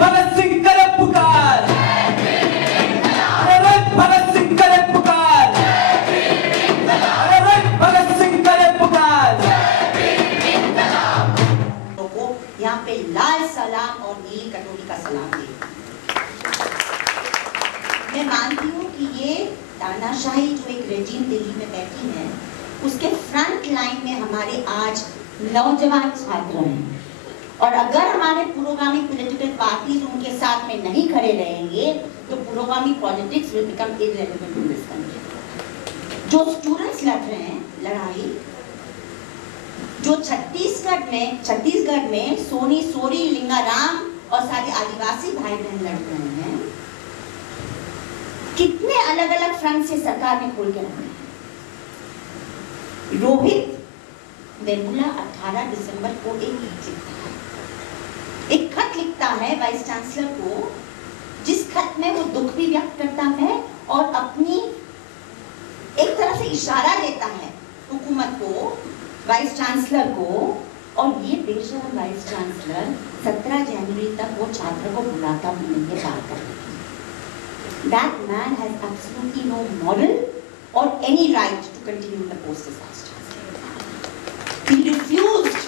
भगत सिंह करे पुकार, अरे भगत सिंह करे पुकार, अरे भगत सिंह करे पुकार। को यहाँ पे लाल सलाम और नीली कटोरी का सलाम दे। मैं मानती हूँ कि ये तानाशाही जो एक रेजिम दिल्ली में बैठी है, उसके फ्रंट लाइन में हमारे आज नौजवान छात्र हैं, और अगर हमारे पुरोगामी पॉलिटिकल पार्टीज उनके साथ में नहीं खड़े रहेंगे तो पुरोगामी politics will become irrelevant in this country. जो स्टूडेंट्स लड़ रहे हैं लड़ाई, जो छत्तीसगढ़ में सोनी सोरी लिंगाराम और सारे आदिवासी भाई बहन लड़ रहे हैं, कितने अलग अलग फ्रंट से सरकार ने खोल के रखे हैं। रोहित वेमुला 18 दिसंबर को एक खत लिखता है वाइस चांसलर को, जिस खत में वो दुख भी व्यक्त करता है और अपनी एक तरह से इशारा देता है हुकूमत को, वाइस चांसलर को, और ये बेशर्म वाइस चांसलर 17 जनवरी तक वो छात्र को बुलाता भी नहीं है बात करने की। That man has absolutely no moral or any right to continue in the post as vice chancellor. He refused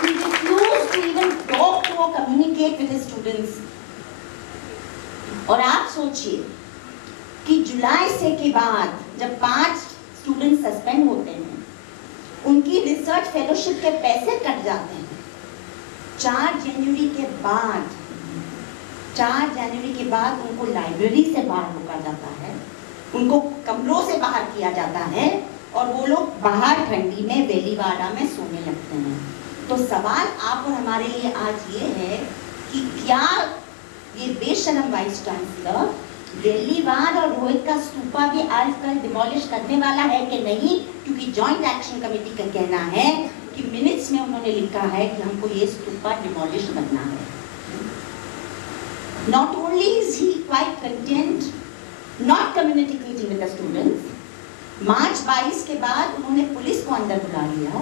to even talk to or communicate with his students. और आप सोचिए कि जुलाई से के बाद जब 5 स्टूडेंट सस्पेंड होते हैं, उनकी रिसर्च फेलोशिप के पैसे कट जाते हैं। 4 जनवरी के बाद उनको लाइब्रेरी से बाहर रोका जाता है, उनको कमरों से बाहर किया जाता है, और वो लोग बाहर ठंडी में वेलीवाड़ा में सोने लगते हैं। तो सवाल आप और हमारे लिए आज ये है कि क्या ये बेशर्म वाइस चांसलर वेलीवाड़ और रोहित का स्तूपा भी आजकल डिमोलिश करने वाला है कि नहीं? क्योंकि जॉइंट एक्शन कमेटी का कहना है कि मिनट्स में उन्होंने लिखा है कि हमको ये स्तूपा डिमोलिश करना है। Not only is he quite content not communicating with the students, मार्च 22 के बाद उन्होंने पुलिस को अंदर बुला लिया।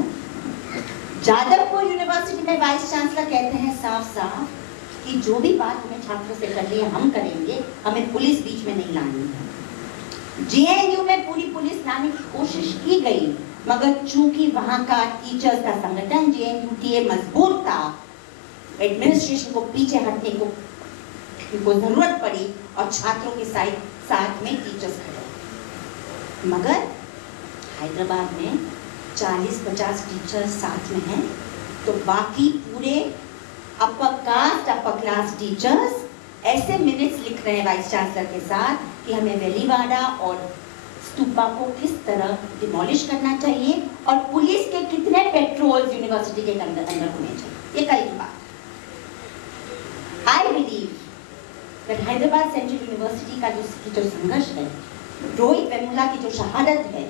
जादवपुर यूनिवर्सिटी में वाइस चांसलर कहते हैं साफ साफ कि जो भी बात हमें छात्रों से करनी है हम करेंगे, हमें पुलिस बीच में नहीं लानी है। जेएनयू में पूरी पुलिस लाने की कोशिश की गई, मगर चूंकि वहां का टीचर्स का संगठन जेएनयूटीए मजबूत था, एडमिनिस्ट्रेशन को पीछे हटने को जरूरत पड़ी और छात्रों के साथ में टीचर्स खड़े। मगर हैदराबाद में 40-50 टीचर्स साथ में हैं, तो बाकी पूरे अपर क्लास टीचर्स ऐसे मिनट्स लिख रहे हैं वाइस चांसलर के साथ कि हमें वेलीवाड़ा और स्तूपा को किस तरह डिमोलिश करना चाहिए और पुलिस के कितने पेट्रोल्स यूनिवर्सिटी के अंदर होने चाहिए। ये कल की बात। I believe Hyderabad central university का जो संघर्ष है, रोहित वेमुला की जो शहादत है,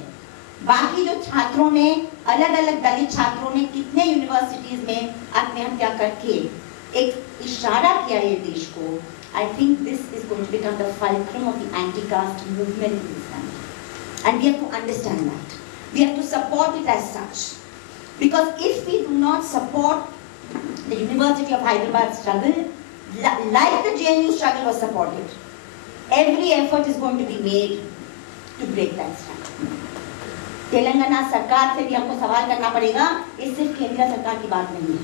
बाकी जो छात्रों ने अलग अलग दलित छात्रों ने कितने यूनिवर्सिटीज में आत्महत्या करके एक इशारा किया ये देश को, I think this is going to become the fulcrum of the anti-caste movement in this country, and we have to understand that. We have to support it as such, because if we do not support the University of Hyderabad struggle like the JNU struggle was supported, every effort is going to be made to break that struggle. Telangana सरकार से भी हमको सवाल करना पड़ेगा, ये सिर्फ केंद्र सरकार की बात नहीं है।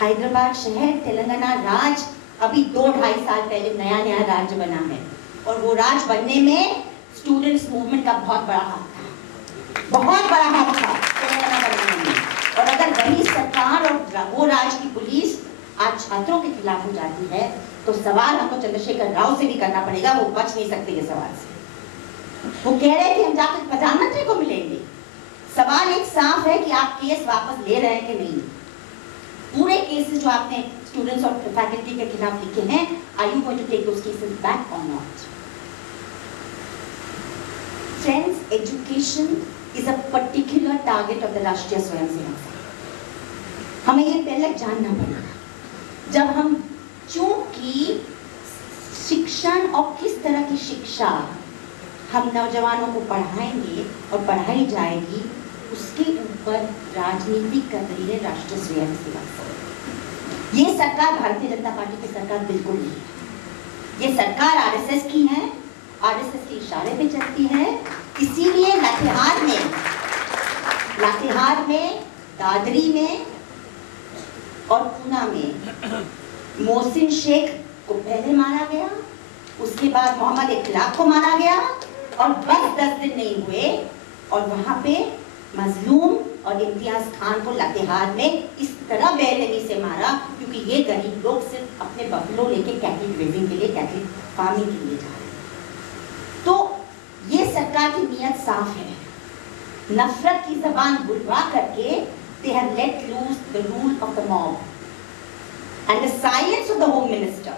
हैदराबाद शहर तेलंगाना राज्य अभी 2-2.5 साल पहले नया राज्य बना है, और वो राज्य बनने में स्टूडेंट्स मूवमेंट का बहुत बड़ा हाथ था, बहुत बड़ा हाथ था तेलंगाना बनने में। और अगर वही सरकार और वो राज्य की पुलिस आज छात्रों के खिलाफ हो जाती है, तो सवाल हमको चंद्रशेखर राव से भी करना पड़ेगा, वो बच नहीं सकते ये सवाल से। वो कह रहे हैं कि हम जाकर प्रधानमंत्री को मिलेंगे। सवाल एक साफ है कि आप केस वापस ले रहे हैं कि नहीं। पूरे केसेस जो आपने स्टूडेंट्स और फैकल्टी के खिलाफ लिखे हैं, are you going to take those cases back और not? Friends, education is a particular target of the Rashtriya Swayamsevak संघ। हमें ये पहले जानना पड़ेगा। जब हम चूंकि शिक्षण और किस तरह की शिक्षा हम नौजवानों को पढ़ाएंगे और पढ़ाई जाएगी, उसके ऊपर राजनीति कर रही है राष्ट्रीय स्वयंसेवक संघ। ये सरकार भारतीय जनता पार्टी की सरकार बिल्कुल नहीं है। ये सरकार आरएसएस की है, आरएसएस के इशारे पे चलती है। इसीलिए लातेहार में, दादरी में और पूना में मोहसिन शेख को पहले मारा गया, उसके बाद मोहम्मद इखलाक को मारा गया और बस 10 दिन नहीं हुए और वहां पे मजलूम और इम्तियाज खान को लातेहार में इस तरह बेरहमी से मारा क्योंकि ये गरीब लोग सिर्फ अपने बफलो लेके कैटल ग्रेजिंग के लिए, कैटल फार्मिंग के लिए जा रहे हैं। तो ये सरकार की नीयत साफ है, नफरत की जबान बुलवा करके they have let loose the rule of the mob and the silence of the home minister,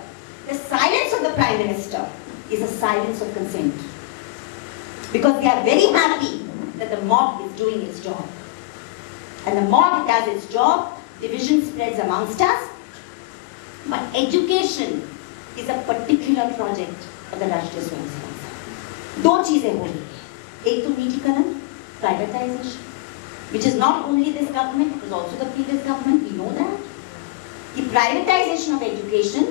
the silence of the prime minister is a silence of consent because they are very happy that the mob is doing its job. And the mob does its job, division spreads amongst us, but education is a particular project of the राष्ट्रीय स्वयंसेवक संघ। दो चीजें हो रही है, एक तो निजीकरण, privatization, which is not only this government, it was also the previous government, we know that, कि privatization of education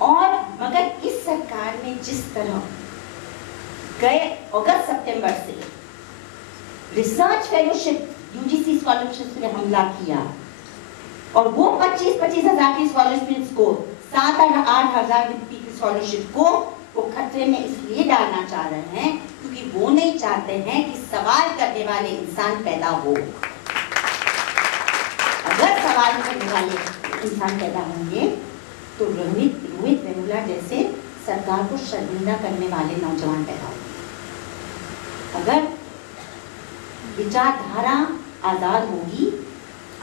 और मगर इस सरकार में जिस तरह गए अगस्त सितंबर से रिसर्च फेलोशिप यूजीसी स्कॉलरशिप पे हमला किया और वो 25-25 हजार की स्कॉलरशिप को 7-8 हजार की स्कॉलरशिप को वो खतरे में इसलिए डालना चाह रहे हैं क्योंकि वो नहीं चाहते हैं कि सवाल करने वाले इंसान पैदा हो। अगर सवाल करने वाले इंसान पैदा होंगे तो रोहित वेमुला जैसे सरकार को शर्मिंदा करने वाले नौजवान पैदा होंगे। अगर विचारधारा आजाद होगी,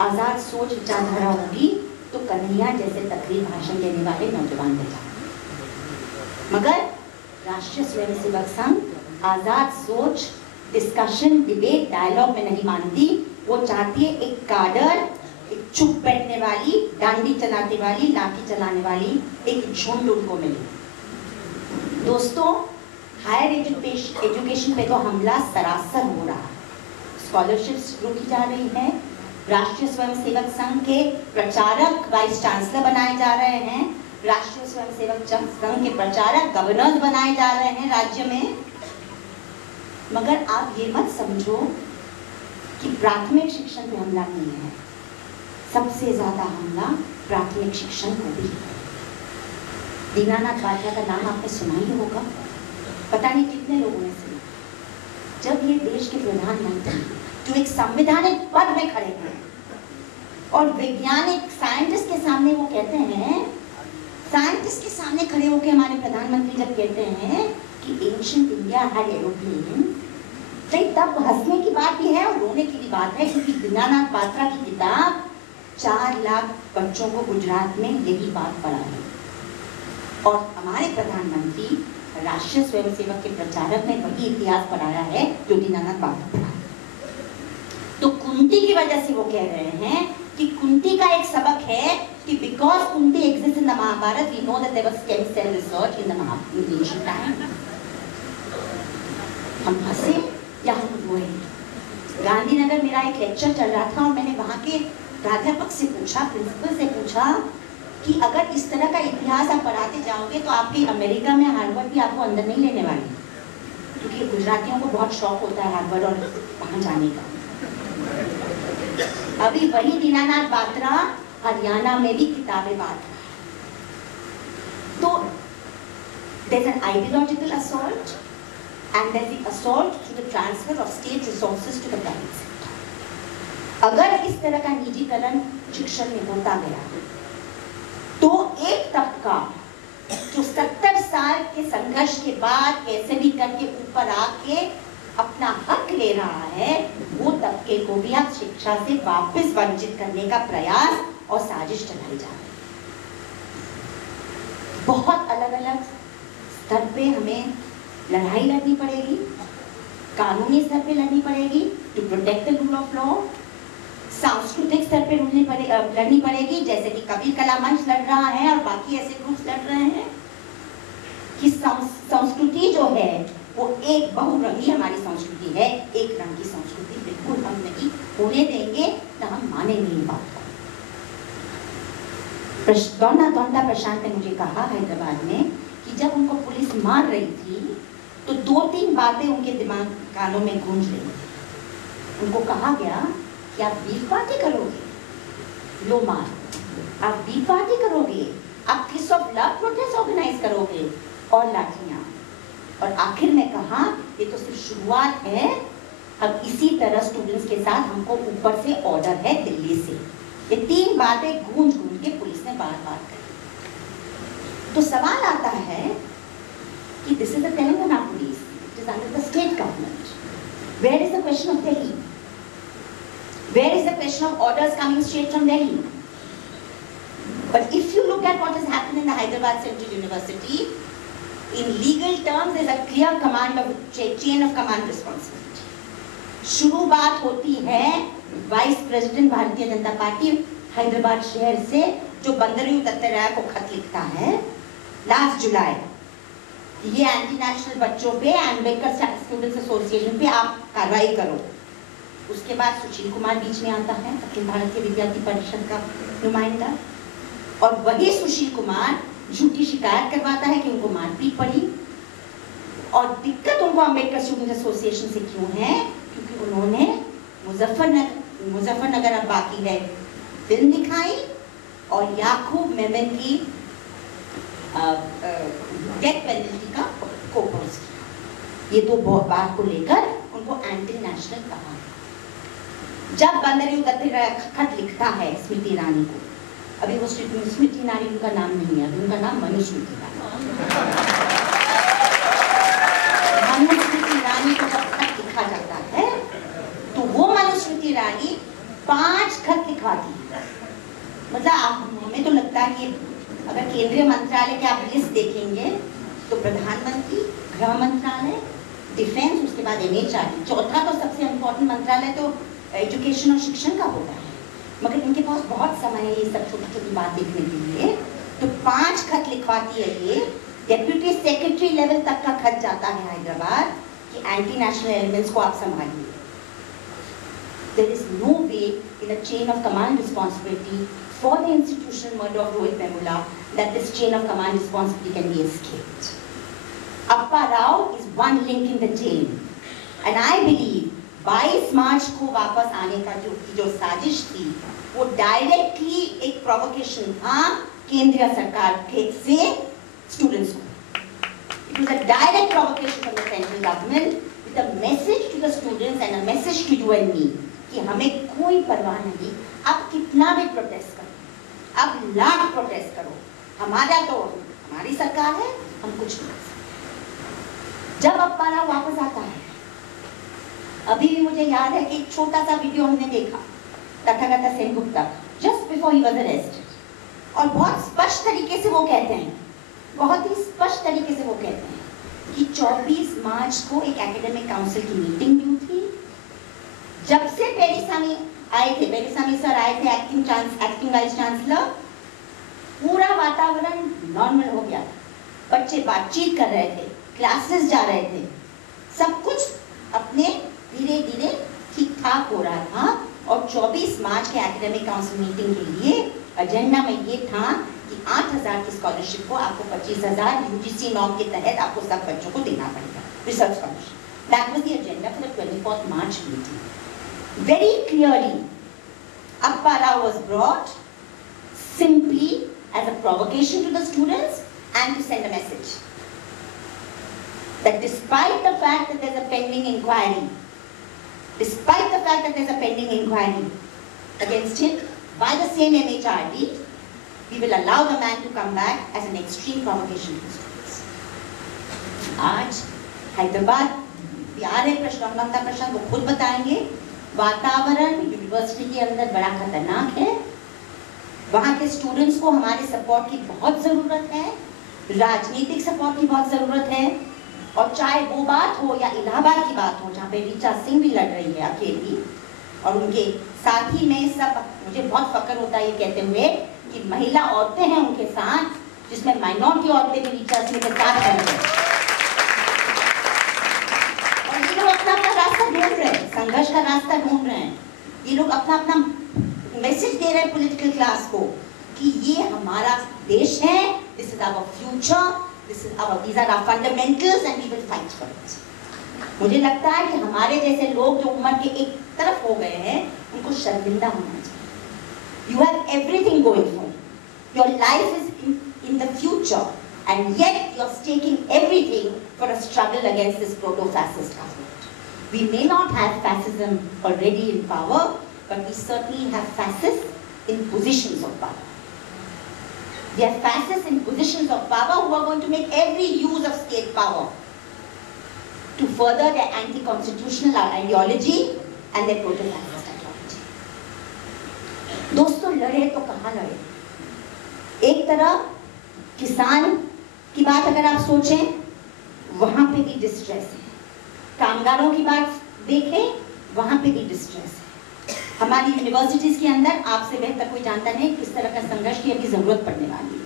आजाद सोच विचारधारा होगी तो कन्हैया जैसे तकरीर भाषण देने वाले नौजवान पैदा होंगे। मगर राष्ट्रीय स्वयंसेवक संघ आजाद सोच, डिस्कशन, डिबेट, डायलॉग में नहीं मानती। वो चाहती है एक काडर, एक चुप बैठने वाली, डांडी चलाने वाली, लाठी चलाने वाली एक झुंड उनको मिले। दोस्तों, हायर एजुकेशन पे तो हमला सरासर हो रहा है। स्कॉलरशिप्स रोकी जा रही है, राष्ट्रीय स्वयंसेवक संघ के प्रचारक वाइस चांसलर बनाए जा रहे हैं, राष्ट्रीय स्वयंसेवक संघ के प्रचारक गवर्नर बनाए जा रहे हैं राज्य में। मगर आप ये मत समझो कि प्राथमिक शिक्षण पे हमला नहीं है, सबसे ज्यादा हमला प्राथमिक शिक्षण को भी है। दीनानाथ पात्रा का नाम आपने सुना ही होगा, पता नहीं कितने लोगों ने सुना। जब ये देश के प्रधानमंत्री जो एक संवैधानिक पद में खड़े हैं और वैज्ञानिक साइंटिस्ट के सामने वो कहते हैं, साइंटिस्ट के सामने खड़े होकर हमारे प्रधानमंत्री जब कहते हैं कि एंशिएंट इंडिया हैड एरोप्लेन, तब हंसने की बात भी है और रोने की भी बात है क्योंकि दीनानाथ पात्रा की किताब 4 लाख बच्चों को गुजरात में यही बात पढ़ा है और हमारे प्रधानमंत्री राष्ट्रीय स्वयंसेवक के प्रचारक ने वही इतिहास पढ़ाया है जो दीनानाथ पात्रा पढ़ा। तो कुंती की वजह से वो कह रहे हैं कि कुंती का एक सबक है कि because Kunti exists in the Mahabharat, we know that there was stem cell research in the ancient time। हम हंसे या हम रोए? गांधीनगर मेरा एक लेक्चर चल रहा था और मैंने वहाँ के प्राध्यापक से पूछा, प्रिंसिपल से पूछा कि अगर इस तरह का इतिहास आप पढ़ाते जाओगे तो आपकी अमेरिका में हार्वर्ड भी आपको अंदर नहीं लेने वाली, क्योंकि गुजरातियों को बहुत शौक होता है हार्वर्ड और वहाँ जाने का। अभी वही दीनानाथ पात्रा हरियाणा में भी किताबें बांट रहा है। तो there's an ideological assault and there's the assault to the transfer of state resources to the private sector। अगर इस तरह का निजीकरण शिक्षण में होता गया तो एक तबका जो 70 साल के संघर्ष के बाद कैसे भी करके ऊपर आके अपना हक ले रहा है, वो तबके को भी आप शिक्षा से वापस वंचित करने का प्रयास और साजिश चलाई जा रही है। बहुत अलग अलग स्तर पे हमें लड़ाई लड़नी पड़ेगी, कानूनी स्तर पे लड़नी पड़ेगी to protect the rule of law, सांस्कृतिक स्तर पे लड़नी पड़ेगी जैसे कि कबीर कला मंच लड़ रहा है और बाकी ऐसे ग्रुप्स लड़ रहे हैं कि संस्कृति जो है वो एक बहुरंगी हमारी संस्कृति है, एक रंग की संस्कृति बिल्कुल हम नहीं होने देंगे, ना हम मानेंगे ये बात को। दौंदा प्रशांत ने मुझे कहा हैदराबाद में कि जब उनको पुलिस मार रही थी तो 2-3 बातें उनके दिमाग कानों में गूंज रही थी। उनको कहा गया कि आप बीफ पार्टी करोगे, लो मार, आप बीफ पार्टी करोगे, आप किस ऑफ लव प्रोटेस्ट ऑर्गेनाइज करोगे और लाठियां। और आखिर में कहा ये तो सिर्फ शुरुआत है, अब इसी तरह स्टूडेंट्स के साथ हमको ऊपर से ऑर्डर है दिल्ली से। ये 3 बातें गूंज के पुलिस ने बार-बार कही। तो सवाल आता है कि this is the Telangana police, it is under the state government, where is the question of Delhi, where is the question of orders coming straight from Delhi? But if you look at what has happened in the Hyderabad Central University, in legal terms, there is a clear command of chain of command responsibility. शुरू बात होती है vice president Bharatiya Janata party Hyderabad शहर से, जो बंदरियों दत्तात्रेय को खत लिखता है लास्ट जुलाई, ये एंटी नेशनल बच्चों पे एम्बेडकर स्टूडेंट्स एसोसिएशन पे आप कार्रवाई करो। उसके बाद सुशील कुमार बीच में आता है, अखिल भारतीय विद्यार्थी परिषद का नुमाइंदा, और वही सुशील कुमार झूठी शिकायत करवाता है कि उनको मारपीट पड़ी। और दिक्कत उनको अम्बेडकर स्टूडेंट एसोसिएशन से क्यों है? क्योंकि उन्होंने मुजफ्फरनगर अब बाकी है फिल्म दिखाई और याकूब मेमन की डेथ पेनल्टी का कोपोज किया। ये 2 बात को लेकर उनको एंटी नेशनल कहा। जब बंदरियों दत्तात्रेय खत लिखता है स्मृति ईरानी को, अभी वो स्मृति ईरानी उनका नाम नहीं है, अभी उनका नाम मनुस्मृति ईरानी को जब खत लिखा जाता है तो वो मनुस्मृति ईरानी 5 खत लिखवाती है। मतलब हमें तो लगता है कि अगर केंद्रीय मंत्रालय के आप लिस्ट देखेंगे तो प्रधानमंत्री, गृह मंत्रालय, डिफेंस, उसके बाद MHRD, चौथा तो सबसे इम्पोर्टेंट मंत्रालय तो एजुकेशन और शिक्षण का होता है, मगर इनके पास बहुत समय है ये सब छोटी छोटी बात देखने के लिए। तो 5 खत लिखवाती है ये, डेप्यूटी सेक्रेटरी लेवल तक का खत जाता है हैदराबाद कि एंटी नेशनल एलिमेंट्स को आप संभालिए। There is no way in a chain of command responsibility for the institutional murder of Rohit Vemula that this chain of command responsibility can be escaped. Appa Rao is one link in the chain, and I believe 22 मार्च को वापस आने का जो साजिश थी वो directly एक provocation था केंद्रीय सरकार के से स्टूडेंट्स को। It was a direct provocation from the central government with a message to the students and a message to you and me कि हमें कोई परवाह नहीं, आप कितना भी प्रोटेस्ट करो, आप लाख प्रोटेस्ट करो, हमारी सरकार है, हम कुछ नहीं कर सकते। जब अप्पा राव वापस आता है, अभी भी मुझे याद है कि एक छोटा सा वीडियो हमने देखा Tathagata Sengupta just before he was arrested, और बहुत स्पष्ट तरीके से वो कहते हैं, बहुत ही स्पष्ट तरीके से वो कहते हैं कि 24 मार्च को एक एकेडमिक काउंसिल की मीटिंग ड्यू थी। जब से पेरिसामी सर आए थे एक्टिंग वाइस चांसलर, पूरा वातावरण नॉर्मल हो गया, बच्चे बातचीत कर रहे थे, क्लासेस जा रहे थे, सब कुछ अपने धीरे धीरे ठीक ठाक हो रहा था। और 24 मार्च के एकेडमिक काउंसिल मीटिंग के लिए एजेंडा में ये था कि 8,000 की स्कॉलरशिप को आपको 25,000 UGC नॉर्म के तहत आपको सब बच्चों को देना पड़ेगा, research scholarship. That was the agenda for the 24th March meeting. Very clearly, Appa Rao was brought simply as a provocation to the students and to send a message that despite the fact that there's a pending inquiry, against him by the same MHRD, we will allow the man to come back as an extreme provocation to students. आज हैदराबाद बिहार है, प्रशांत वो खुद बताएंगे, वातावरण university के अंदर बड़ा खतरनाक है। वहाँ के स्टूडेंट्स को हमारे सपोर्ट की बहुत ज़रूरत है, राजनीतिक सपोर्ट की बहुत ज़रूरत है। और चाहे वो बात हो या इलाहाबाद की बात हो, जहाँ पे ऋचा सिंह भी लड़ रही है अकेली, और उनके साथी में सब, मुझे बहुत फक्र होता है ये कहते हुए कि महिला औरतें हैं उनके साथ, जिसमें माइनॉरिटी औरतें भी ऋचा सिंह के साथ हैं। और ये लोग अपना अपना रास्ता ढूंढ रहे हैं, संघर्ष का रास्ता ढूंढ रहे हैं। ये लोग अपना अपना मैसेज दे रहे हैं पॉलिटिकल क्लास को कि ये हमारा देश है, this is our future, these are our fundamentals and we will fight for it. मुझे लगता है कि हमारे जैसे लोग जो उम्र के एक तरफ हो गए हैं, उनको शर्मिंदा होना चाहिए. You have everything going for you. Your life is in the future, and yet you are staking everything for a struggle against this proto-fascist government. We may not have fascism already in power, but we certainly have fascists in positions of power. They are fascists in positions of power who are going to make every use of state power to further their anti-constitutional ideology and their proto-fascist ideology. दोस्तों, लड़े तो कहाँ लड़े? एक तरफ किसान की बात अगर आप सोचें, वहाँ पे भी डिस्ट्रेस है. कामगारों की बात देखें, वहाँ पे भी डिस्ट्रेस है. हमारी यूनिवर्सिटीज के अंदर आपसे बेहतर कोई जानता नहीं किस तरह का संघर्ष की अभी जरूरत पड़ने वाली है.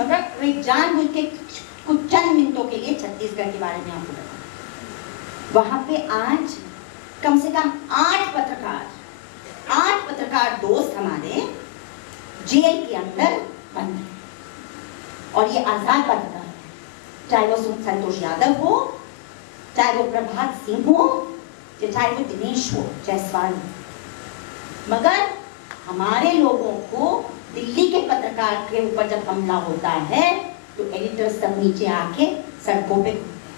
मतलब वे जानबूझ के कुछ चंद मिनटों के लिए छत्तीसगढ़ के बारे में आपको बताऊं. वहां पे आज कम से कम 8 पत्रकार दोस्त हमारे जेल के अंदर बंद हैं. और ये आजाद पत्रकार है, चाहे वो संतोष यादव हो, चाहे वो प्रभात सिंह हो, चाहे वो दिनेश हो, जायसवाल हो. मगर हमारे लोगों को दिल्ली के पत्रकार के ऊपर जब हमला होता है तो एडिटर्स सब नीचे आके सड़कों पे घूमते हैं.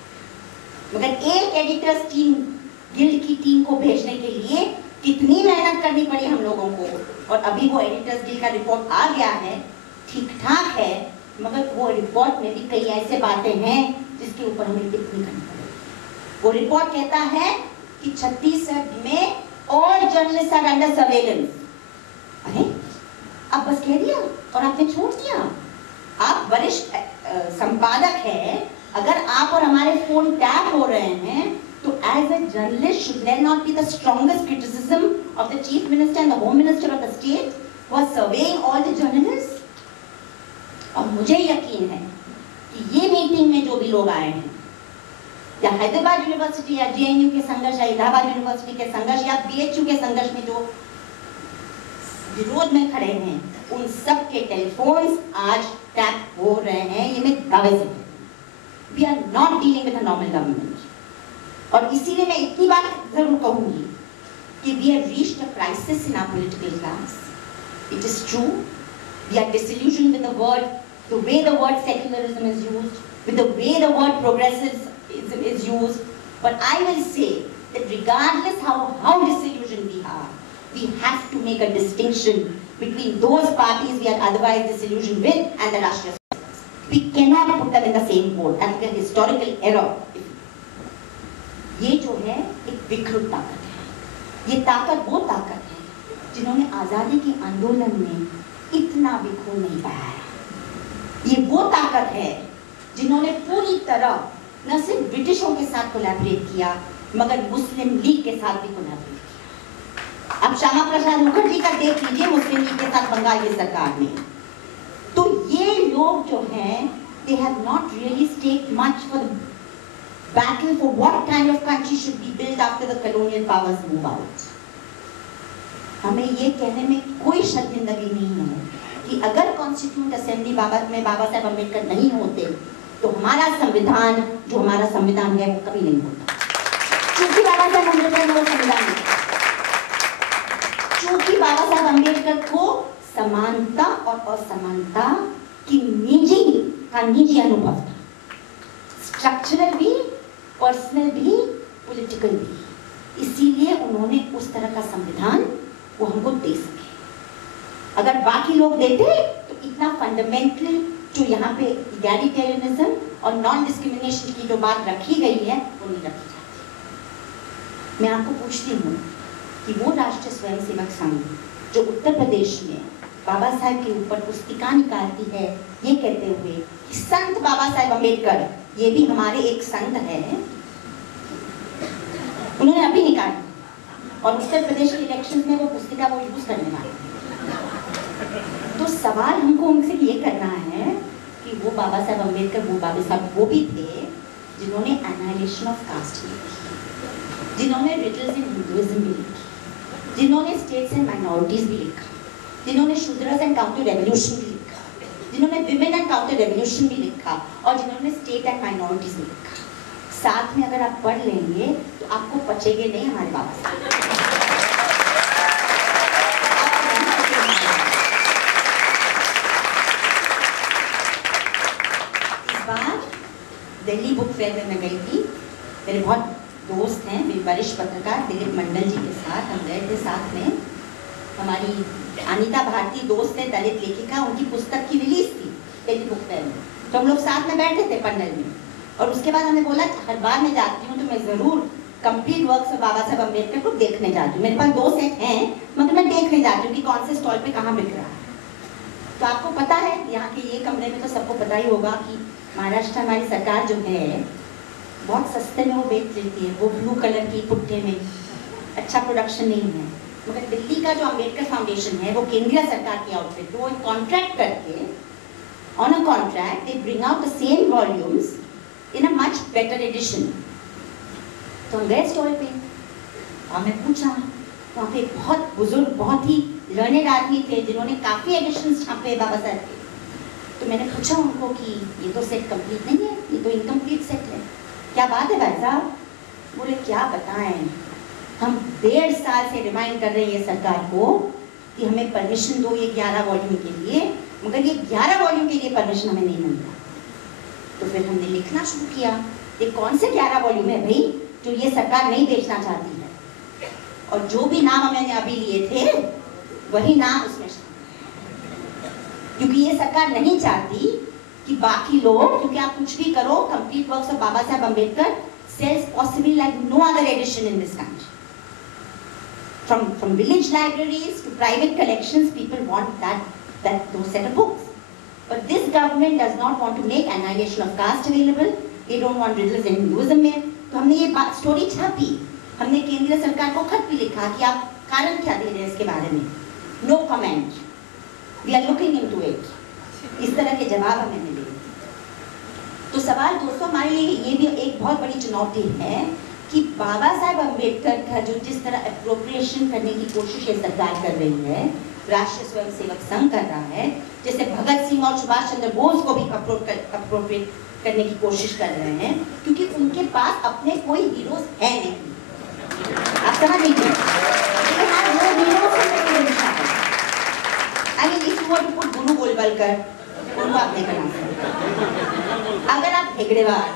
मगर एक एडिटर्स टीम, गिल्ड की टीम को भेजने के लिए कितनी मेहनत करनी पड़ी हम लोगों को. और अभी वो एडिटर्स गिल्ड का रिपोर्ट आ गया है, ठीक ठाक है, मगर वो रिपोर्ट में भी कई ऐसे बातें हैं जिसके ऊपर हमें टिप्पणी करनी पड़ेगी. वो रिपोर्ट कहता है कि छत्तीसगढ़ में all journalists are under surveillance. अरे आप बस कह दिया और आपने छोड़ दिया. आप वरिष्ठ संपादक हैं, अगर आप और हमारे फोन टैप हो रहे हैं तो as a journalist should there not be the strongest criticism of the chief minister and the home minister of the state who are surveying all the journalists? और मुझे यकीन है कि ये मीटिंग में जो भी लोग आए हैं, या हैदराबाद यूनिवर्सिटी या जेएनयू के संघर्ष या इलाहाबाद यूनिवर्सिटी के संघर्ष या बीएचयू के संघर्ष में जो विरोध में खड़े हैं, उन सब के टेलीफोन्स आज टैप हो रहे हैं. ये मैं दावे से we are not dealing with a normal government. और इसीलिए मैं इतनी बात जरूर कहूंगी कि we have reached a crisis in our political class. It is true, we are disillusioned with the word, the way the word secularism is used, with the way the word progressive is used, but I will say that regardless how disillusioned we are, we have to make a distinction between those parties we are otherwise disillusioned with and the Rashtriya Socialists. We cannot put them in the same boat. That's a historical error. ये जो है एक विकृत ताकत है. ये ताकत वो ताकत है जिन्होंने आजादी के आंदोलन में इतना बिखर नहीं पाया. ये वो ताकत है जिन्होंने पूरी तरह न सिर्फ ब्रिटिशों के साथ कोलैबोरेट किया, मगर मुस्लिम लीग के साथ भी कोलैबोरेट किया. अब श्यामा प्रसाद मुखर्जी का देख लीजिए मुस्लिम लीग के साथ बंगाल की सरकार में. तो ये लोग जो हैं, they have not really staked much for the battle for what kind of country should be built after the colonial powers move out. हमें ये कहने में कोई शर्मिंदगी नहीं है कि अगर कॉन्स्टिट्यूएंट असेंबली में बाबा साहेब अम्बेडकर नहीं होते तो हमारा संविधान, जो हमारा संविधान है, वो कभी नहीं होता. क्योंकि बाबा साहेब अम्बेडकर ने वो संविधान लिखा, क्योंकि बाबा साहेब अम्बेडकर को समानता और असमानता की निजी अनुभव था. स्ट्रक्चरल भी, पर्सनल भी, पॉलिटिकल भी. इसीलिए उन्होंने उस तरह का संविधान वो हमको दे सके. अगर बाकी लोग देते तो इतना फंडामेंटल जो यहाँ पे इगैलिटेरियनिज्म और नॉन डिस्क्रिमिनेशन की जो बात रखी गई है, वो नहीं रखी जाती. मैं आपको पूछती हूँ कि वो राष्ट्रीय स्वयंसेवक संघ जो उत्तर प्रदेश में बाबा साहेब के ऊपर पुस्तिका निकालती है, ये कहते हुए कि संत बाबा साहेब अम्बेडकर ये भी हमारे एक संत है, उन्होंने अभी निकाली और उत्तर प्रदेश के इलेक्शन में वो पुस्तिका वो यूज करने वाले. तो सवाल हमको उनसे ये करना है कि वो बाबा साहेब अम्बेडकर, वो बाबा साहब वो भी थे जिन्होंने एनाइलेशन ऑफ कास्ट भी लिखी, जिन्होंने रिटल्स इन हिंदुइज्म भी लिखी, जिन्होंने स्टेट्स एंड माइनॉरिटीज भी लिखा. जिन्होंने शूद्रस एंड काउंटर रेवोल्यूशन भी लिखा, जिन्होंने विमेन एंड काउंटर रेवोल्यूशन भी लिखा, और जिन्होंने स्टेट एंड माइनॉरिटीज भी लिखा। साथ में अगर आप पढ़ लेंगे तो आपको पचेंगे नहीं हमारे बाबा साहब। इस बार दिल्ली बुक फेयर में मैं गई थी, मेरे बहुत दोस्त हैं, वरिष्ठ पत्रकार दिलीप मंडल जी के साथ हम गए थे। साथ में हमारी अनीता भारती दोस्त है, दलित लेखिका, उनकी पुस्तक की रिलीज थी दिल्ली बुक फेयर में, तो हम लोग साथ में बैठे थे पंडल में। और उसके बाद हमने बोला हर बार मैं जाती हूँ तो मैं जरूर कंप्लीट वर्क्स ऑफ बाबा साहब अम्बेडकर को देखने जाती हूँ। मेरे पास 2 सेट हैं, मगर मैं देखने जाती हूँ कि कौन से स्टॉल पे कहाँ बिक रहा है। तो आपको पता है, यहाँ के ये कमरे में तो सबको पता ही होगा कि महाराष्ट्र हमारी सरकार जो है बहुत सस्ते में वो बेच लेती है, वो ब्लू कलर की पुट्टे में, अच्छा प्रोडक्शन नहीं है। मगर दिल्ली का जो अम्बेडकर फाउंडेशन है वो केंद्रीय सरकार की आउटफिट, वो कॉन्ट्रैक्ट करके on a contract they bring out the same volumes in a much better edition. तो हम गए स्टॉल पे, हमने पूछा, वहाँ पे बहुत बुजुर्ग, बहुत ही लर्नेड आदमी थे जिन्होंने काफ़ी एडिशंस छापे बाबा साहब के। तो मैंने पूछा उनको कि ये तो सेट कंप्लीट नहीं है, ये तो इनकम्प्लीट सेट है, क्या बात है भाई साहब? बोले क्या बताएं, हम 1.5 साल से रिमाइंड कर रहे हैं ये सरकार को कि हमें परमिशन दो ये 11 वॉल्यूम के लिए, मगर ये 11 वॉल्यूम के लिए परमिशन हमें नहीं मिल रहा। तो फिर हमने लिखना शुरू किया, ये कौन से 11 वॉल्यूम है भाई जो ये सरकार नहीं बेचना चाहती है, और जो भी नाम हमने अभी लिए थे वही नाम उसमें, क्योंकि ये सरकार नहीं चाहती कि बाकी लोग, क्योंकि आप कुछ भी करो, complete works of Baba Saheb Ambedkar sells possibly like no other edition in this country. From village libraries to private collections, people want those set of books. But this government does not want to make annihilation of caste available. They don't want riddles in Hinduism में. तो हमने ये story छापी, हमने केंद्रीय सरकार को खत भी लिखा कि आप कारण क्या दे रहे हैं इसके बारे में। No comment. We are looking into it. इस तरह के जवाब हमें मिले। तो सवाल दोस्तों हमारे लिए ये भी एक बहुत बड़ी चुनौती है कि बाबा साहब अम्बेडकर का जो जिस तरह अप्रोप्रिएशन करने की कोशिश ये सरकार कर रही है, राष्ट्रीय स्वयंसेवक संघ कर रहा है, जैसे भगत सिंह और सुभाष चंद्र बोस को भी अप्रोप्रिएट करने की कोशिश कर रहे हैं, क्योंकि उनके पास अपने कोई हीरोज है नहीं। आप समझ लीजिए, गुरु गोलवलकर उनको आप नहीं बना सकते, अगर आप हेगड़ेवार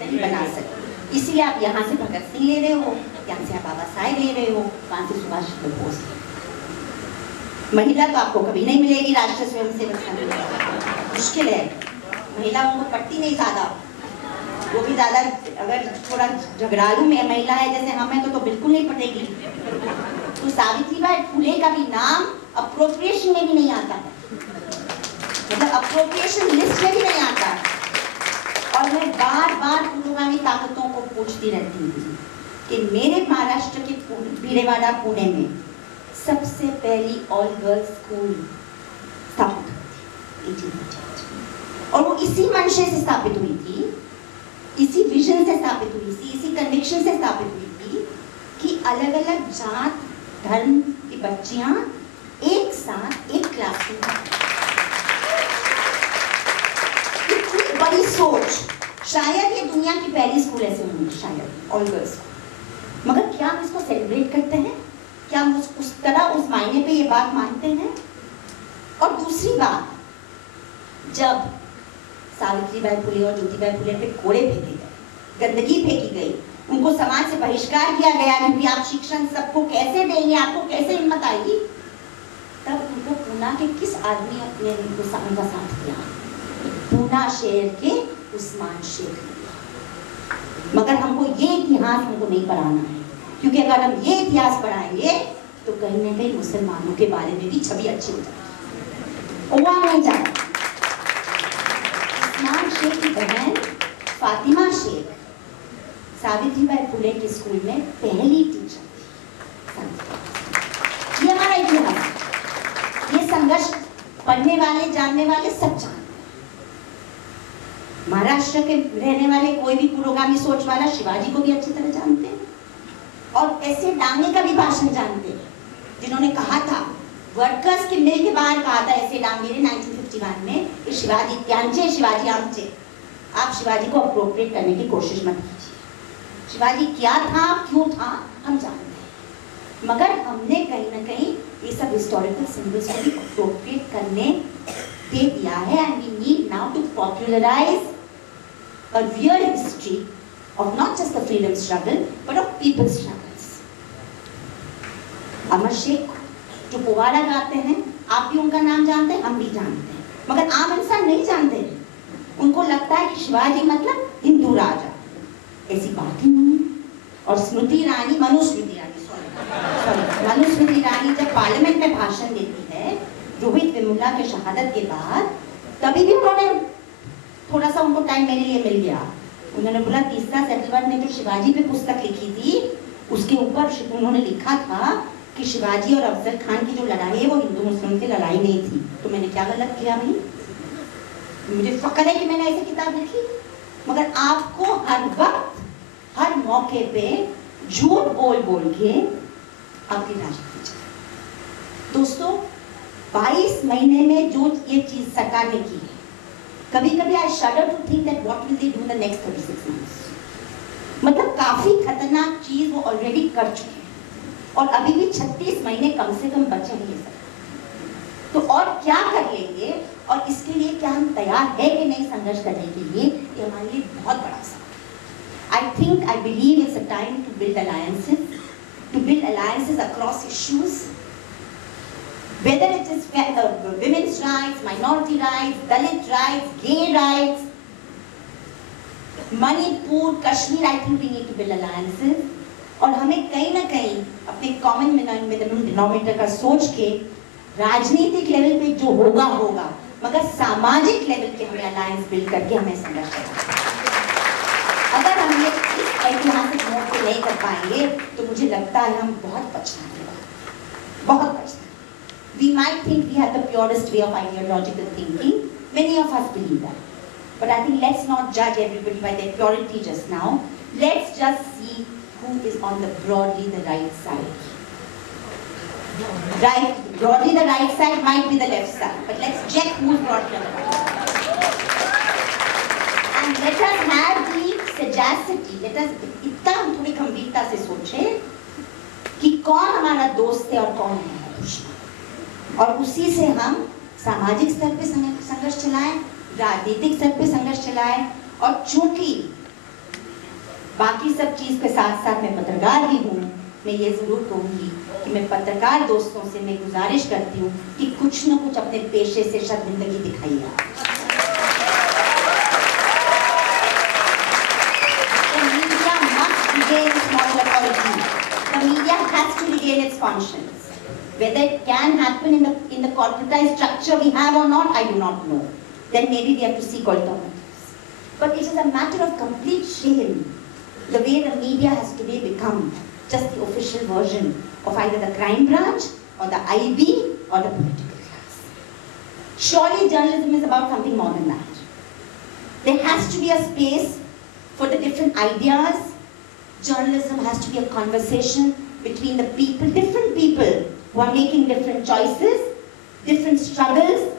नहीं बना सकते, इसलिए आप यहाँ से भगत सिंह ले रहे हो, यहाँ से आप बाबा साहेब ले रहे हो, वहाँ से सुभाष चंद्र बोस। महिला तो आपको कभी नहीं मिलेगी राष्ट्रीय स्वयंसेवक संघ में, मुश्किल है, महिलाओं को पट्टी नहीं ज्यादा, वो भी ज्यादा अगर थोड़ा झगड़ालू में महिला है जैसे हम हैं तो बिल्कुल नहीं पटेगी। तो सावित्रीबाई फुले का भी नाम अप्रोप्रिएशन में भी नहीं आता है, मतलब अप्रोप्रिएशन लिस्ट में भी नहीं आता है। और मैं बार बार पुरोगामी ताकतों को पूछती रहती थी कि मेरे महाराष्ट्र के भिडेवाड़ा पुणे में सबसे पहली ऑल गर्ल्स स्कूल स्थापित हुई थी 1838, और वो इसी मंशे से स्थापित हुई थी, इसी विजन से स्थापित हुई थी, इसी कन्विक्शन से स्थापित हुई थी कि अलग अलग जात धर्म की बच्चियां एक साथ एक क्लास में, इतनी बड़ी सोच, शायद ये दुनिया की पहली स्कूल ऐसे होंगी, शायद ऑल गर्ल्स स्कूल। मगर क्या हम इसको सेलिब्रेट करते हैं? क्या हम उस तरह उस मायने पे ये बात मानते हैं? और दूसरी बात, जब सावित्रीबाई फुले और ज्योतिबाई फुले पे कोड़े फेंके गए, गंदगी फेंकी गई, उनको समाज से बहिष्कार किया गया क्योंकि आप शिक्षण सबको कैसे देंगे, आपको कैसे हिम्मत आएगी, तब उनको पूना के किस आदमी अपने उनका साथ दिया? पूना शहर के उस्मान शेख। मगर हमको ये इतिहास हमको नहीं पढ़ाना है, क्योंकि अगर हम ये इतिहास पढ़ाएंगे तो कहीं ना कहीं मुसलमानों के बारे में भी छवि अच्छी हो जाएगी। वो नहीं चाहता। उस्मान शेख की बहन फातिमा शेख सावित्रीबाई फुले के स्कूल में पहली टीचर थी। ये हमारा इतिहास, ये संघर्ष पढ़ने वाले जानने वाले सब जानते हैं। महाराष्ट्र के रहने वाले कोई भी पुरोगामी सोच वाला शिवाजी को भी अच्छी तरह जानते हैं, और ऐसे डांगे का भी भाषण जानते हैं, जिन्होंने कहा था वर्कर्स के मिल के बाहर कहा था ऐसे डांगे ने 1951 में कि शिवाजी त्यांचे शिवाजी आमचे, आप शिवाजी को अप्रोप्रिएट करने की कोशिश मत कीजिए। शिवाजी क्या था, क्यों था, हम जानते हैं, मगर हमने कहीं ना कहीं ये सब हिस्टोरिकल सिंबल्स को भी अप्रोप्रिएट करने दे दिया है। And we need now to popularise a real history of not just the freedom struggle but of people's struggles. अमर शेख जो पोवाड़ा गाते हैं, आप भी उनका नाम जानते हैं, हम भी जानते हैं, मगर आम इंसान नहीं जानते हैं। उनको लगता है कि शिवाजी मतलब हिंदू राजा, ऐसी बात ही नहीं है। और स्मृति ईरानी, मनुस्मृति ईरानी जब पार्लियामेंट में भाषण देती है रोहित वेमुला के शहादत के बाद, तभी भी उन्होंने थोड़ा सा, उनको टाइम मेरे लिए मिल गया, उन्होंने बोला तीसरा सेटलमेंट ने जो शिवाजी पे पुस्तक लिखी थी उसके ऊपर उन्होंने लिखा था कि शिवाजी और अफजल खान की जो लड़ाई है वो हिंदू मुस्लिम की लड़ाई नहीं थी। तो मैंने क्या गलत किया भाई? मुझे फक्र है कि मैंने ऐसी किताब लिखी, मगर आपको हर वक्त हर मौके पे झूठ बोल बोल के आपकी राजनीति चले। दोस्तों 22 महीने में जो ये चीज सरकार ने की है, कभी कभी I shudder to think that what will they do in the next 36 months. मतलब काफी खतरनाक चीज वो ऑलरेडी कर चुके हैं और अभी भी 36 महीने कम से कम बचे हैं ये सब। तो और क्या कर लेंगे और इसके लिए क्या हम तैयार है कि नहीं संघर्ष करने के लिए, ये हमारे लिए बहुत बड़ा सवाल है। I think, I believe it's a time to build alliances across issues, whether it is women's rights, minority rights, Dalit rights, gay rights, Manipur, Kashmir, I think we need to build alliances. और हमें कहीं ना कहीं अपने common denominator का सोच के राजनीतिक लेवल पे जो होगा होगा, मगर सामाजिक लेवल पे हमें अलायंस बिल्ड करके हमें संघर्ष करना है। अगर हम ये इस ऐतिहासिक मोड़ को नहीं कर पाएंगे तो मुझे लगता है हम बहुत पछताएंगे, बहुत पछताएंगे। We might think we have the purest way of ideological thinking. Many of us believe that. But I think let's not judge everybody by their purity just now. Let's just see who is on the broadly the right side. Right, broadly the right side might be the left side, but let's check who's broadly on the right side. And let us have the sagacity. Let us इतना हम थोड़ी गंभीरता से सोचें कि कौन हमारा दोस्त है और कौन है दुश्मन, और उसी से हम सामाजिक स्तर पे संघर्ष चलाएं, राजनीतिक स्तर पे संघर्ष चलाएं। और चूंकि बाकी सब चीज के साथ साथ मैं पत्रकार भी हूँ, मैं ये जरूर कहूँगी कि मैं पत्रकार दोस्तों से मैं गुजारिश करती हूँ कि कुछ न कुछ अपने पेशे से शर्मिंदगी दिखाइए। The media has to regain its conscience. Whether it can happen in the corporatized structure we have or not, I do not know. Then maybe we have to seek alternatives. But it is a matter of complete shame the way the media has today become just the official version of either the crime branch or the IB or the political class. Surely journalism is about something more than that. There has to be a space for the different ideas. Journalism has to be a conversation between the people, different people who are making different choices, different struggles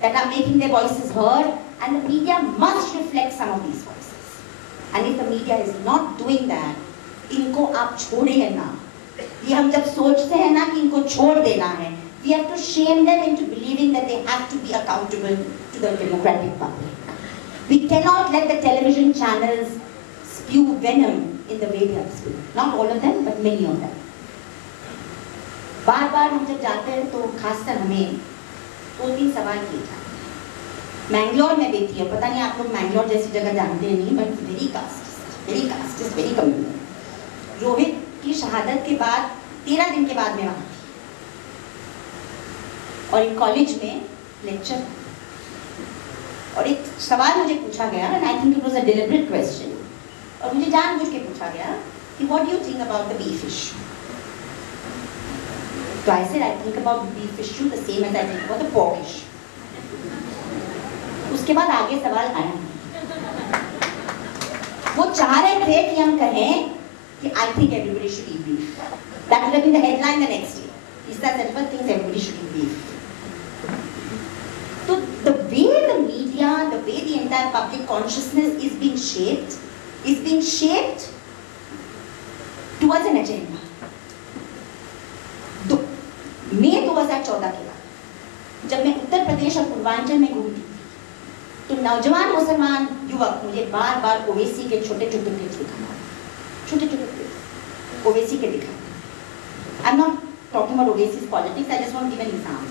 that are making their voices heard, and the media must reflect some of these voices. And if the media is not doing that, इनको आप छोड़िए ना। ये हम जब सोचते हैं ना कि इनको छोड़ देना है, we have to shame them into believing that they have to be accountable to the democratic public. We cannot let the television channels spew venom in the way they are spewing. Not all of them, but many of them. बार बार हम जब जाते हैं तो खासकर हमें 2-3 सवाल किए जाते हैं। मैंगलोर में बेटी है, पता नहीं आप लोग मैंगलोर जैसी जगह जानते हैं नहीं, but very caste, very communal. Rohit की शहादत के बाद 13 दिन के बाद मैं वहाँ थी और एक कॉलेज में लेक्चर और एक सवाल मुझे पूछा गया, and I think it was a deliberate question, और मुझे जानबूझ के पूछा गया कि what do you think about the beef issue. So I said I think about the beef issue the same as I think about the pork issue. उसके बाद आगे सवाल आया, वो चाह रहे थे कि हम कहें कि I think everybody should eat beef. That would have been the headline the next day. These are several things everybody should believe. So the way the media, the way the entire public consciousness is being shaped towards an agenda. मई 2014 के बाद जब मैं उत्तर प्रदेश और पूर्वांचल में घूमती थी, तो नौजवान मुसलमान युवक मुझे बार बार ओवैसी के छोटे छोटे क्लिप्स दिखाते, छोटे छोटे क्लिप्स ओवैसी के दिखाते। I am not talking about Owaisi's politics, I just want to give an example.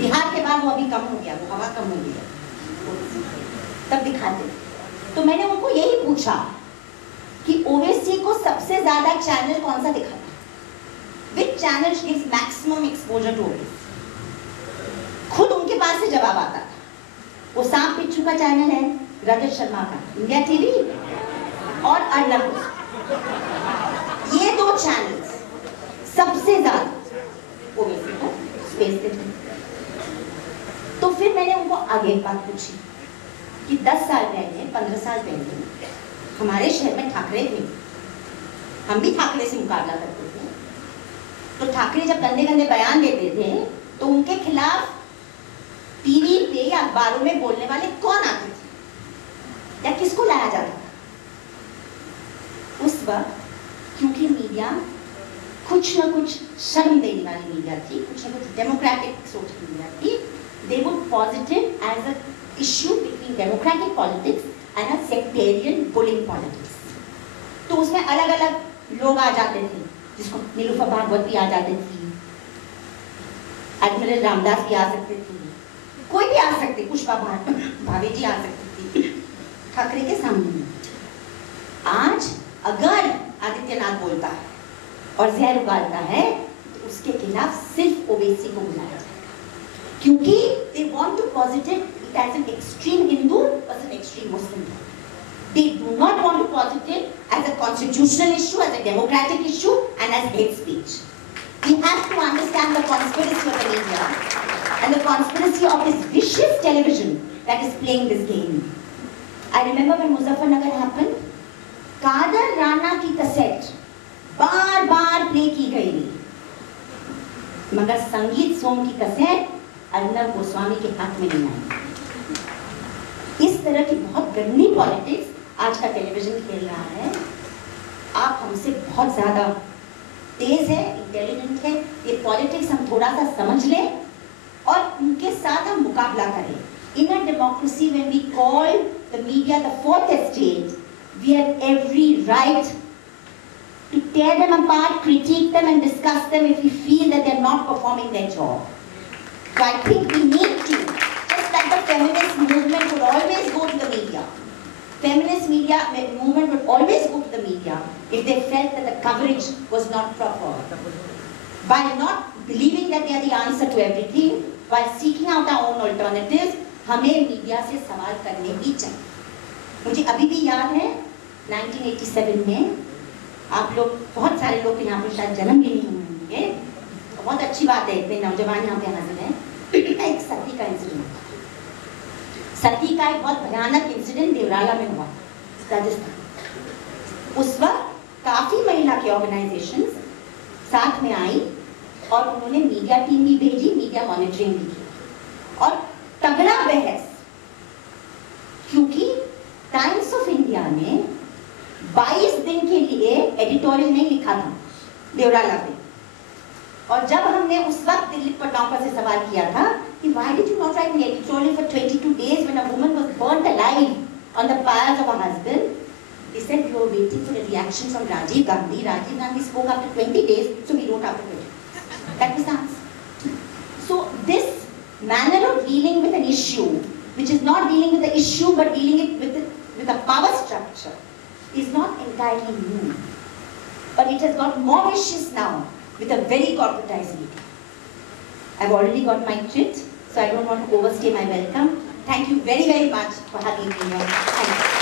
Bihar के बाद वो अभी कम हो गया, वो हवा कम हो गई है, तब दिखाते। तो मैंने उनको यही पूछा कि ओवैसी को सबसे ज्यादा चैनल कौन सा दिखाता है? Which channel gives maximum exposure to Owaisi? खुद उनके पास से जवाब आता था। वो सांप पिच्छू का चैनल है, रजत शर्मा का इंडिया टीवी और अर्नब, ये दो चैनल्स सबसे ज्यादा ओवैसी को स्पेस देते। तो फिर मैंने उनको आगे एक बात पूछी कि 10 साल पहले, 15 साल पहले हमारे शहर में ठाकरे थे, हम भी ठाकरे से मुकाबला करते थे। तो ठाकरे जब गंदे गंदे बयान देते थे तो उनके खिलाफ टीवी पे या अखबारों में बोलने वाले कौन आते थे या किसको लाया जाता था? उस वक्त क्योंकि मीडिया कुछ ना कुछ शर्म देने वाली मीडिया थी, कुछ ना कुछ डेमोक्रेटिक सोच की मीडिया थी, they would positive as an issue between democratic politics and a sectarian bullying politics. तो उसमें अलग अलग लोग आ जाते थे, जिसको नीलूफर भागवत भी आ जाती थी, एडमिरल रामदास भी आ सकते थे, कोई भी आ सकते, पुष्पा भावे जी आ सकती थी ठाकरे के सामने में। आज अगर आदित्यनाथ बोलता है और जहर उगालता है तो उसके खिलाफ सिर्फ ओवैसी को बुलाया जाएगा, क्योंकि they want to positive it as an extreme Hindu or an extreme Muslim. They do not want to positive as a constitutional issue, as a democratic issue, and as hate speech. We have to understand the conspiracy of the media and the conspiracy of this vicious television that is playing this game. I remember when Muzaffarnagar happened, Kader Rana की cassette बार बार play की गई, मगर संगीत सोम की cassette Arnab Goswami के हाथ में नहीं आई। इस तरह की बहुत गंदी पॉलिटिक्स आज का टेलीविजन खेल रहा है। आप हमसे बहुत ज्यादा तेज है, इंटेलिजेंट है, ये पॉलिटिक्स हम थोड़ा सा समझ लें और उनके साथ हम मुकाबला करें। In a democracy, when we call the media the fourth estate, we have every right to tear them apart, critique them and discuss them if we feel that they are not performing their job. So I think we need to, just like the feminist movement would always go to the media, feminist media movement would always go to the media if they felt that the coverage was not proper. By not believing that they are the answer to everything, while seeking out our own alternatives, हमें media से सवाल करने ही चाहिए। मुझे अभी भी याद है 1987 में, आप लोग बहुत सारे लोग यहाँ पे शायद जन्म भी नहीं हुए होंगे, बहुत अच्छी बात है, इतने नौजवान यहाँ पे हाजिर हैं। एक सती का इंसिडेंट, सती का एक बहुत भयानक इंसिडेंट देवराला में हुआ, राजस्थान। उस वक्त काफी महिला के ऑर्गेनाइजेशंस साथ में आई और उन्होंने मीडिया टीम भी भेजी, मीडिया मॉनिटरिंग भी की और तगड़ा बहस, क्योंकि टाइम्स ऑफ इंडिया ने 22 दिन के लिए एडिटोरियल नहीं लिखा था देवराला पे। और जब हमने उस वक्त दिलीप पटनायक से सवाल किया था कि why did you not write an editorial for 22 days when a woman was burnt alive on the pyres of her husband? They said we were waiting for a reaction from Rajiv Gandhi. Rajiv Gandhi spoke after 20 days, so we wrote after 20 days. That was the answer. So this manner of dealing with an issue, which is not dealing with the issue but dealing it with a power structure, is not entirely new. But it has got more vicious now with a very corporatized media. I've already got my treat, so I don't want to overstay my welcome. Thank you very, very much for having me here. Thank you.